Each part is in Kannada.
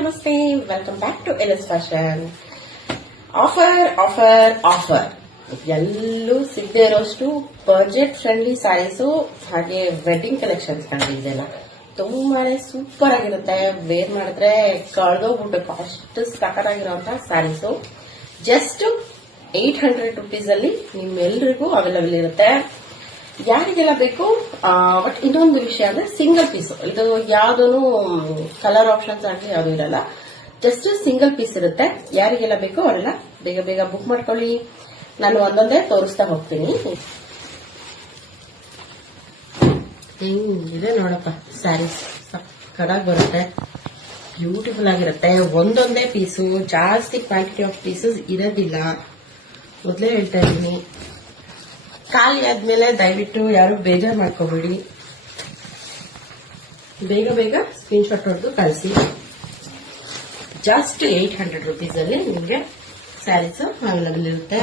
ನಮಸ್ತೆ, welcome back to LS Fashion. Offer ಎಲ್ಲೂ ಸಿಗದೆ ಇರೋಷ್ಟು ಬಜೆಟ್ ಫ್ರೆಂಡ್ಲಿ ಸ್ಯಾರೀಸು ಹಾಗೆ ವೆಡ್ಡಿಂಗ್ ಕಲೆಕ್ಷನ್ಸ್ ಇದೆಲ್ಲ ತುಂಬಾನೇ ಸೂಪರ್ ಆಗಿರುತ್ತೆ. ವೇರ್ ಮಾಡಿದ್ರೆ ಕಳೆದೋಗ್ಬಿಟ್ಟು ಅಷ್ಟು ಸಖತ್ತಾಗಿರುವಂತಹ ಸ್ಯಾರೀಸು ಜಸ್ಟ್ 800 ರುಪೀಸ್ ಅಲ್ಲಿ ನಿಮ್ಮೆಲ್ರಿಗೂ ಅವೈಲಬಲ್ ಇರುತ್ತೆ. ಯಾರಿಗೆಲ್ಲ ಬೇಕು. ಬಟ್ ಇನ್ನೊಂದು ವಿಷಯ ಅಂದ್ರೆ ಸಿಂಗಲ್ ಪೀಸ್, ಇದು ಯಾವ್ದು ಕಲರ್ ಆಪ್ಷನ್ಸ್ ಆಗಲಿ ಯಾವ್ದು ಇರಲ್ಲ, ಜಸ್ಟ್ ಸಿಂಗಲ್ ಪೀಸ್ ಇರುತ್ತೆ. ಯಾರಿಗೆಲ್ಲ ಬೇಕು ಅವರೆಲ್ಲ ಬೇಗ ಬೇಗ ಬುಕ್ ಮಾಡ್ಕೊಳ್ಳಿ. ನಾನು ಒಂದೊಂದೇ ತೋರಿಸ್ತಾ ಹೋಗ್ತೀನಿ. ಹಿಂಗಿದೆ ನೋಡಪ್ಪ ಸ್ಯಾರೀಸ್, ಸಕ್ಕತ್ತಾಗಿ ಬರುತ್ತೆ, ಬ್ಯೂಟಿಫುಲ್ ಆಗಿರುತ್ತೆ. ಒಂದೊಂದೇ ಪೀಸು, ಜಾಸ್ತಿ ಕ್ವಾಂಟಿಟಿ ಆಫ್ ಪೀಸಸ್ ಇರೋದಿಲ್ಲ, ಮೊದಲೇ ಹೇಳ್ತಾ ಇದ್ದೀನಿ. ಖಾಲಿ ಆದ್ಮೇಲೆ ದಯವಿಟ್ಟು ಯಾರು ಬೇಜಾರು ಮಾಡ್ಕೋಬೇಡಿ, ಬೇಗ ಬೇಗ ಸ್ಕ್ರೀನ್ ಶಾಟ್ ಹೊಡೆದು ಕಳಿಸಿ. ಜಸ್ಟ್ 800 ರುಪೀಸ್ ಅಲ್ಲಿ ನಿಮಗೆ ಸ್ಯಾರೀಸ್ ಅವೈಲಬಲ್ ಇರುತ್ತೆ.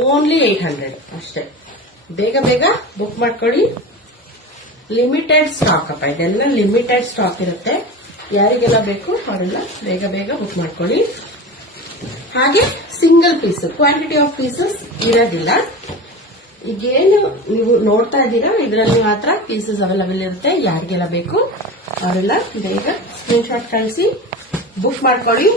ಓನ್ಲಿ 800 ಅಷ್ಟೇ. ಬೇಗ ಬೇಗ ಬುಕ್ ಮಾಡ್ಕೊಳ್ಳಿ. ಲಿಮಿಟೆಡ್ ಸ್ಟಾಕ್ ಅಪ್ಪ, ಇದೆಲ್ಲ ಲಿಮಿಟೆಡ್ ಸ್ಟಾಕ್ ಇರುತ್ತೆ. ಯಾರಿಗೆಲ್ಲ ಬೇಕು ಅವರೆಲ್ಲ ಬೇಗ ಬೇಗ ಬುಕ್ ಮಾಡ್ಕೊಳ್ಳಿ. ಹಾಗೆ single piece, quantity of pieces ಇರೋದಿಲ್ಲ. ಈಗೇನು ನೀವು ನೋಡ್ತಾ ಇದ್ದೀರಾ ಇದರಲ್ಲಿ ಮಾತ್ರ ಪೀಸಸ್ ಅವೈಲಬಲ್ ಇರುತ್ತೆ. ಯಾರಿಗೆಲ್ಲ ಬೇಕು ಅವರೆಲ್ಲ ಬೇಗ ಸ್ಕ್ರೀನ್ ಶಾಟ್ ಕಳಿಸಿ ಬುಕ್ ಮಾಡ್ಕೊಳ್ಳಿ.